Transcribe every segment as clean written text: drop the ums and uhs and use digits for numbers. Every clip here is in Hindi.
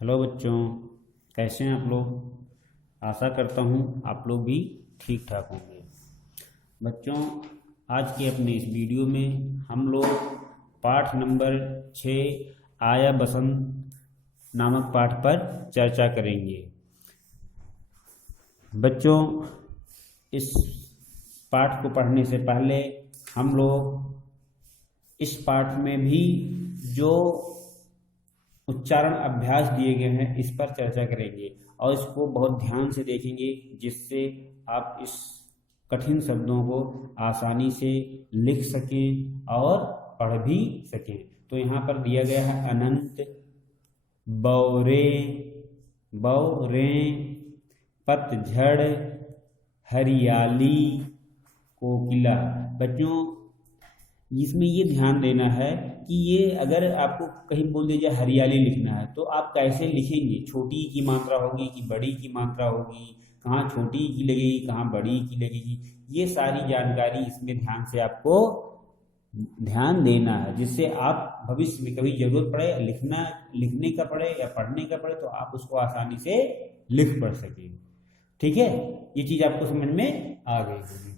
हेलो बच्चों, कैसे हैं आप लोग। आशा करता हूँ आप लोग भी ठीक ठाक होंगे। बच्चों, आज के अपने इस वीडियो में हम लोग पाठ नंबर 6 आया बसंत नामक पाठ पर चर्चा करेंगे। बच्चों, इस पाठ को पढ़ने से पहले हम लोग इस पाठ में भी जो उच्चारण अभ्यास दिए गए हैं इस पर चर्चा करेंगे और इसको बहुत ध्यान से देखेंगे, जिससे आप इस कठिन शब्दों को आसानी से लिख सकें और पढ़ भी सकें। तो यहाँ पर दिया गया है अनंत, बौरे, बौरे, पतझड़, हरियाली, कोकिला। बच्चों, इसमें ये ध्यान देना है कि ये अगर आपको कहीं बोल दिया जाए हरियाली लिखना है तो आप कैसे लिखेंगे। छोटी की मात्रा होगी कि बड़ी की मात्रा होगी, कहाँ छोटी की लगेगी कहाँ बड़ी की लगेगी, ये सारी जानकारी इसमें ध्यान से आपको ध्यान देना है, जिससे आप भविष्य में कभी जरूरत पड़े लिखने का पड़े या पढ़ने का पड़े तो आप उसको आसानी से लिख पढ़ सकें। ठीक है, ये चीज़ आपको समझ में आ गई होगी।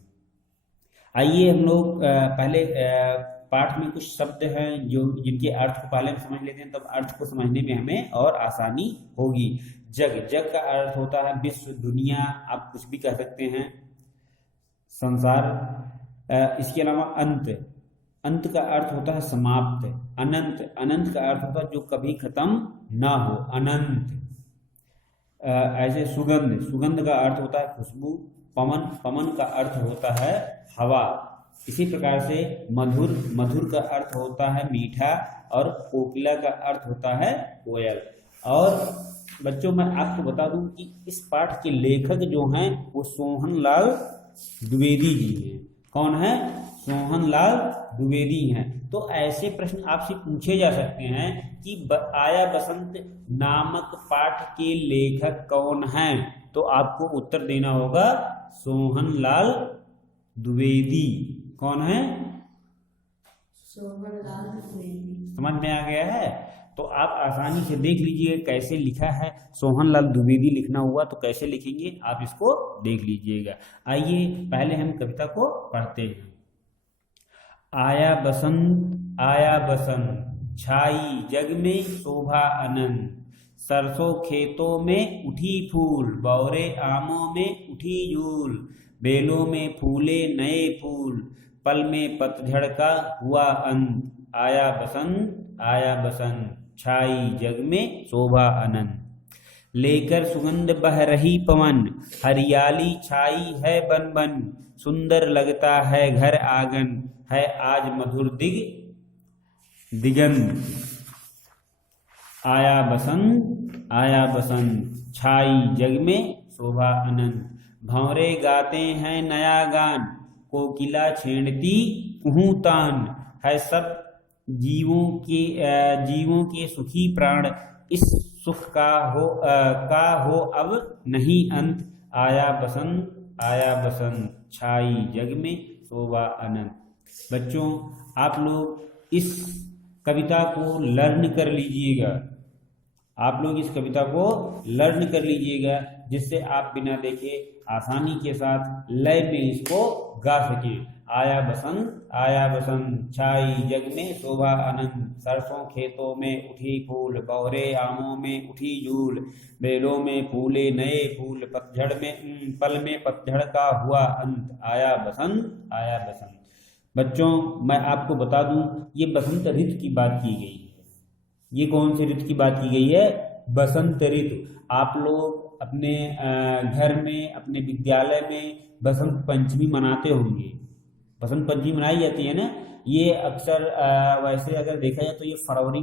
आइए हम लोग पहले पाठ में कुछ शब्द हैं जो जिनके अर्थ को पहले हम समझ लेते हैं, तब अर्थ को समझने में हमें और आसानी होगी। जग, जग का अर्थ होता है विश्व, दुनिया, आप कुछ भी कह सकते हैं, संसार। इसके अलावा अंत, अंत का अर्थ होता है समाप्त। अनंत, अनंत का अर्थ होता है जो कभी खत्म ना हो, अनंत। ऐसे सुगंध, सुगंध का अर्थ होता है खुशबू। पवन, पवन का अर्थ होता है हवा। इसी प्रकार से मधुर, मधुर का अर्थ होता है मीठा, और कोकिला का अर्थ होता है कोयल। और बच्चों, मैं आपको बता दूं कि इस पाठ के लेखक जो हैं वो सोहनलाल द्विवेदी जी हैं। कौन है? सोहनलाल द्विवेदी हैं। तो ऐसे प्रश्न आपसे पूछे जा सकते हैं कि आया बसंत नामक पाठ के लेखक कौन हैं, तो आपको उत्तर देना होगा सोहनलाल द्विवेदी। कौन है? सोहनलाल द्विवेदी। समझ में आ गया है? तो आप आसानी से देख लीजिए कैसे लिखा है। सोहनलाल द्विवेदी लिखना हुआ तो कैसे लिखेंगे आप इसको देख लीजिएगा। आइए पहले हम कविता को पढ़ते हैं। आया बसंत, आया बसंत, छाई जग में शोभा अनंत। सरसों खेतों में उठी फूल, बौरे आमों में उठी झूल। बेलों में फूले नए फूल, पल में पतझड़ का हुआ अंत। आया बसंत, आया बसंत, छाई जग में शोभा अनंत। लेकर सुगंध बह रही पवन, हरियाली छाई है बन बन। सुंदर लगता है घर आंगन, है आज मधुर दिगंत। आया बसंत, आया बसंत, छाई जग में शोभा अनंत। भंवरे गाते हैं नया गान, कोकिला छेड़ती कुहू तान। है सब जीवों के सुखी प्राण, इस सुख का हो अब नहीं अंत। आया बसंत, आया बसंत, छाई जग में शोभा अनंत। बच्चों, आप लोग इस कविता को लर्न कर लीजिएगा। आप लोग इस कविता को लर्न कर लीजिएगा, जिससे आप बिना देखे आसानी के साथ लय में इसको गा सकें। आया बसंत, आया बसंत, छाई जग में शोभा अनंत। सरसों खेतों में उठी फूल, बौरे आमों में उठी झूल। बेलों में फूले नए फूल, पल में पतझड़ का हुआ अंत। आया बसंत, आया बसंत। बच्चों, मैं आपको बता दूं, ये बसंत ऋतु की बात की गई है। ये कौन सी ऋतु की बात की गई है? बसंत ऋतु। आप लोग अपने घर में, अपने विद्यालय में बसंत पंचमी मनाते होंगे। बसंत पंचमी मनाई जाती है ना। ये अक्सर वैसे अगर देखा जाए तो ये फरवरी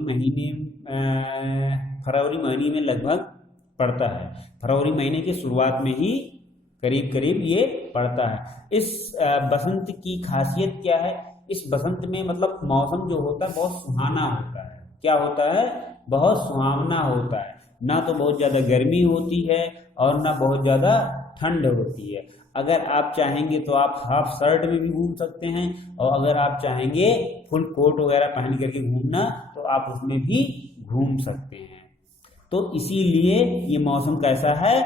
महीने में लगभग पड़ता है। फरवरी महीने की शुरुआत में ही करीब करीब ये पड़ता है। इस बसंत की खासियत क्या है? इस बसंत में मतलब मौसम जो होता है बहुत सुहाना होता है। क्या होता है? बहुत सुहावना होता है। ना तो बहुत ज़्यादा गर्मी होती है और ना बहुत ज़्यादा ठंड होती है। अगर आप चाहेंगे तो आप हाफ शर्ट में भी घूम सकते हैं, और अगर आप चाहेंगे फुल कोट वगैरह पहन करके घूमना तो आप उसमें भी घूम सकते हैं। तो इसीलिए ये मौसम कैसा है,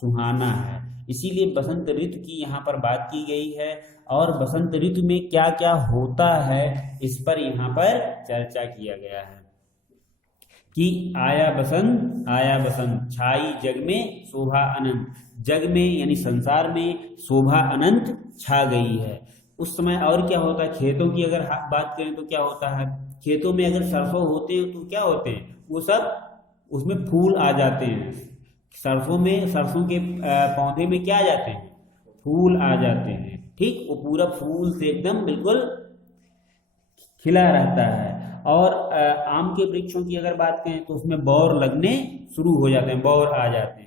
सुहाना है। इसीलिए बसंत ऋतु की यहाँ पर बात की गई है और बसंत ऋतु में क्या क्या होता है इस पर यहाँ पर चर्चा किया गया है कि आया बसंत छाई जग में शोभा अनंत। जग में यानी संसार में शोभा अनंत छा गई है। उस समय और क्या होता है, खेतों की अगर बात करें तो क्या होता है, खेतों में अगर सरसों होते हैं तो क्या होते हैं, वो सब उसमें फूल आ जाते हैं। सरसों के पौधे में क्या आ जाते हैं, फूल आ जाते हैं। ठीक, वो पूरा फूल से एकदम बिल्कुल खिला रहता है। और आम के वृक्षों की अगर बात करें तो उसमें बौर लगने शुरू हो जाते हैं, बौर आ जाते हैं।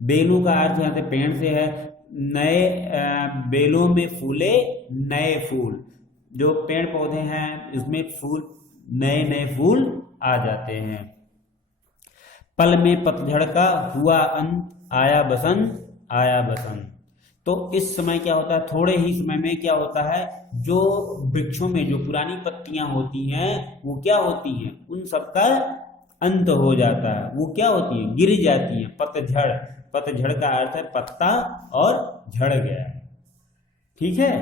बेलों का अर्थ यहाँ से पेड़ से है, नए बेलों में फूले नए फूल। जो पेड़ पौधे हैं उसमें फूल, नए नए फूल आ जाते हैं। पल में पतझड़ का हुआ अंत, आया बसंत। तो इस समय क्या होता है, थोड़े ही समय में क्या होता है, जो वृक्षों में जो पुरानी पत्तियां होती हैं वो क्या होती हैं, उन सबका अंत हो जाता है। वो क्या होती है, गिर जाती हैं। पतझड़ का अर्थ है पत्ता और झड़ गया। ठीक है,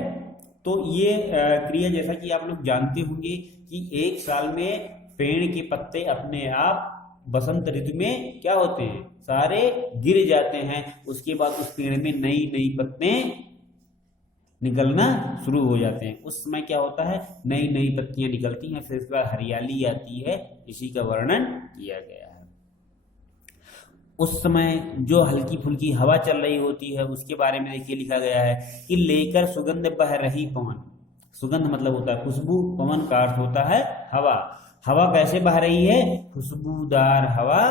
तो ये क्रिया जैसा कि आप लोग जानते होंगे कि एक साल में पेड़ के पत्ते अपने आप बसंत ऋतु में क्या होते हैं, सारे गिर जाते हैं। उसके बाद उस पेड़ में नई नई पत्ते निकलना शुरू हो जाते हैं। उस समय क्या होता है, नई नई पत्तियां निकलती हैं, फिर उसके बाद हरियाली आती है। इसी का वर्णन किया गया है। उस समय जो हल्की फुल्की हवा चल रही होती है उसके बारे में देखिए लिखा गया है कि लेकर सुगंध बह रही पवन। सुगंध मतलब होता है खुशबू, पवन का अर्थ होता है हवा। हवा कैसे बह रही है, खुशबूदार हवा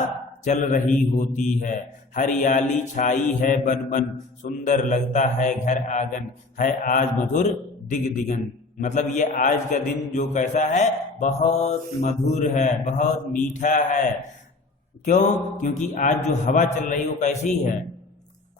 चल रही होती है। हरियाली छाई है बन बन, सुंदर लगता है घर आंगन, है आज मधुर दिगंत। मतलब ये आज का दिन जो कैसा है, बहुत मधुर है, बहुत मीठा है। क्यों, क्योंकि आज जो हवा चल रही है वो कैसी है,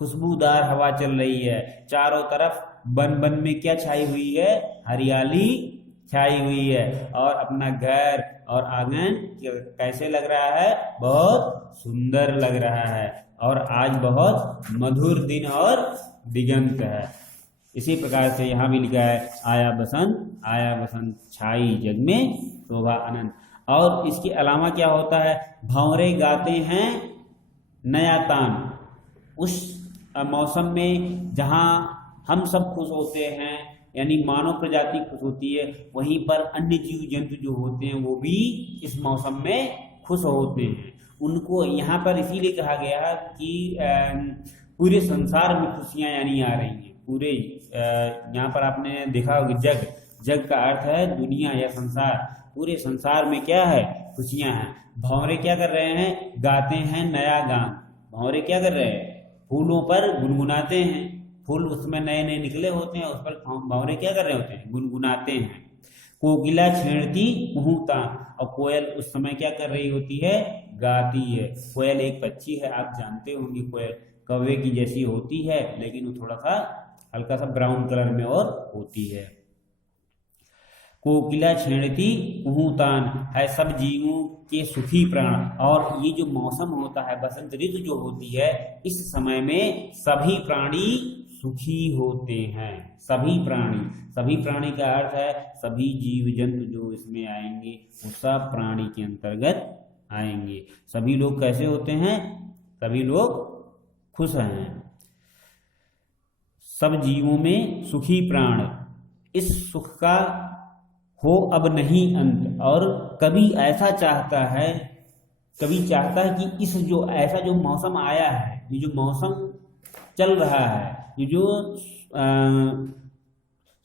खुशबूदार हवा चल रही है। चारों तरफ बन बन में क्या छाई हुई है, हरियाली छाई हुई है। और अपना घर और आंगन कैसे लग रहा है, बहुत सुंदर लग रहा है। और आज बहुत मधुर दिन और दिगंत है। इसी प्रकार से यहाँ भी लिखा है आया बसंत छाई जग में शोभा अनंत। और इसके अलावा क्या होता है, भंवरे गाते हैं नया तान। उस मौसम में जहाँ हम सब खुश होते हैं, यानी मानव प्रजाति खुश होती है, वहीं पर अन्य जीव जंतु जो होते हैं वो भी इस मौसम में खुश होते हैं। उनको यहाँ पर इसीलिए कहा गया कि पूरे संसार में खुशियां यानी आ रही हैं। पूरे यहाँ पर आपने देखा होगा जग का अर्थ है दुनिया या संसार। पूरे संसार में क्या है, खुशियां हैं। भंवरे क्या कर रहे हैं, गाते हैं नया गान। भंवरे क्या कर रहे हैं, फूलों पर गुनगुनाते हैं। फूल उसमें नए नए निकले होते हैं, उस पर भंवरे क्या कर रहे होते हैं, गुनगुनाते हैं। कोकिला छेड़ती कुहूता, और कोयल उस समय क्या कर रही होती है, गाती है। कोयल एक पक्षी है, आप जानते होंगे। कोयल कौवे की जैसी होती है, लेकिन वो थोड़ा सा हल्का सा ब्राउन कलर में और होती है। कोकिला छेड़ती कुहूतान, है सब जीवों के सुखी प्राण। और ये जो मौसम होता है, बसंत ऋतु जो होती है, इस समय में सभी प्राणी सुखी होते हैं। सभी प्राणी का अर्थ है सभी जीव जंतु जो इसमें आएंगे वो सब प्राणी के अंतर्गत आएंगे। सभी लोग कैसे होते हैं, सभी लोग खुश हैं। सब जीवों में सुखी प्राण, इस सुख का हो अब नहीं अंत। और कभी ऐसा चाहता है कि इस ऐसा जो मौसम आया है, ये जो मौसम चल रहा है, ये जो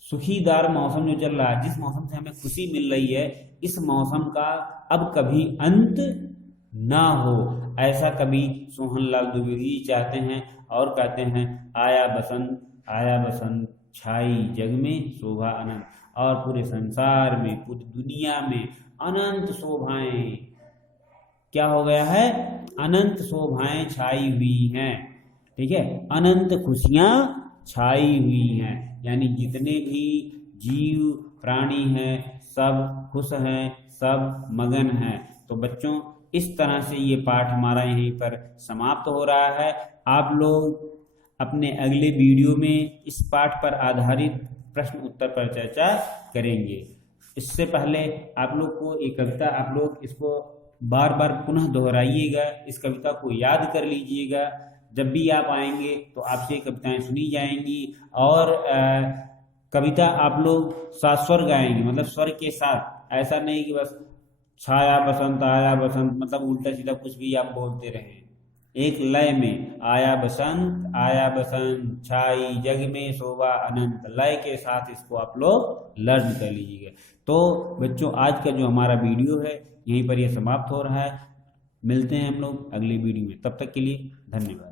सुखीदार मौसम जो चल रहा है, जिस मौसम से हमें खुशी मिल रही है, इस मौसम का अब कभी अंत ना हो, ऐसा कवि सोहनलाल द्विवेदी चाहते हैं। और कहते हैं आया बसंत छाई जग में शोभा अनंत। और पूरे संसार में, पूरी दुनिया में अनंत शोभाएं, क्या हो गया है, अनंत शोभाएं छाई हुई हैं। ठीक है, अनंत खुशियां छाई हुई हैं। यानी जितने भी जीव प्राणी हैं सब खुश हैं, सब मगन हैं। तो बच्चों, इस तरह से ये पाठ हमारा यहीं पर समाप्त हो रहा है। आप लोग अपने अगले वीडियो में इस पाठ पर आधारित प्रश्न उत्तर पर चर्चा करेंगे। इससे पहले आप लोग को एक कविता, आप लोग इसको बार बार पुनः दोहराइएगा, इस कविता को याद कर लीजिएगा। जब भी आप आएंगे तो आपसे कविताएं सुनी जाएंगी और कविता आप लोग सात स्वर गाएंगे, मतलब स्वर के साथ। ऐसा नहीं कि बस छाया बसंत आया बसंत, मतलब उल्टा सीधा कुछ भी आप बोलते रहें। एक लय में आया बसंत छाई जग में शोभा अनंत, लय के साथ इसको आप लोग लर्न कर लीजिएगा। तो बच्चों, आज का जो हमारा वीडियो है यहीं पर यह समाप्त हो रहा है। मिलते हैं हम लोग अगली वीडियो में, तब तक के लिए धन्यवाद।